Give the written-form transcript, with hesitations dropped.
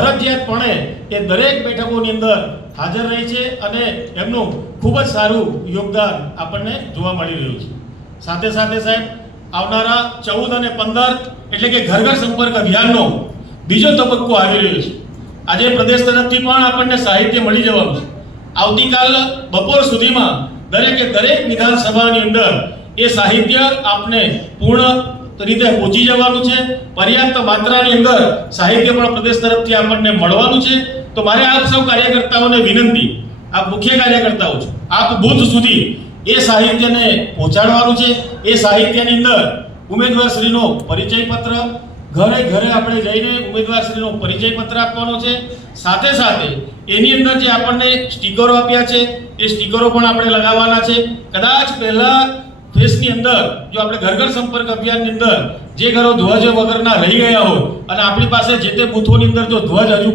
ફરજિયાતપણે એ દરેક બેઠકોની અંદર હાજર રહી છે અને એમનું ખૂબ જ સારું યોગદાન આપણને જોવા મળી રહ્યું છે। સાથે સાથે સાહેબ આવનારા 14 અને 15 એટલે કે ઘર ઘર સંપર્ક અભિયાનનો બીજો તબક્કો આવી રહ્યો છે। આજે પ્રદેશ તરફથી પણ આપણને સાહિત્ય મળી જવાનું છે। આવતીકાલ બપોર સુધીમાં દરેકે દરેક વિધાનસભાની અંદર એ સાહિત્ય આપને પૂર્ણ રીતે પહોંચી જવાનું છે। પર્યાપ્ત માત્રાની અંદર સાહિત્ય પણ પ્રદેશ તરફથી આપણને મળવાનું છે। તો મારે આપ સૌ કાર્યકર્તાઓને વિનંતી, આપ મુખ્ય કાર્યકર્તાઓ છો, આપ બુથ સુધી એ સાહિત્યને પહોંચાડવાનું છે। એ સાહિત્યની અંદર ઉમેદવારશ્રીનો પરિચય પત્ર, ઘરે ઘરે આપણે જઈને ઉમેદવારશ્રીનો પરિચય પત્ર આપવાનો છે। સાથે સાથે એની અંદર જે આપણને સ્ટીકરો આપ્યા છે એ સ્ટીકરો પણ આપણે લગાવવાના છે। કદાચ પહેલા ફેસની અંદર જો આપણે ઘર ઘર સંપર્ક અભિયાનની અંદર જે ઘરો ધ્વજ વગરના રહી ગયા હોય અને આપણી પાસે જે તે બૂથોની અંદર જો ધ્વજ હજુ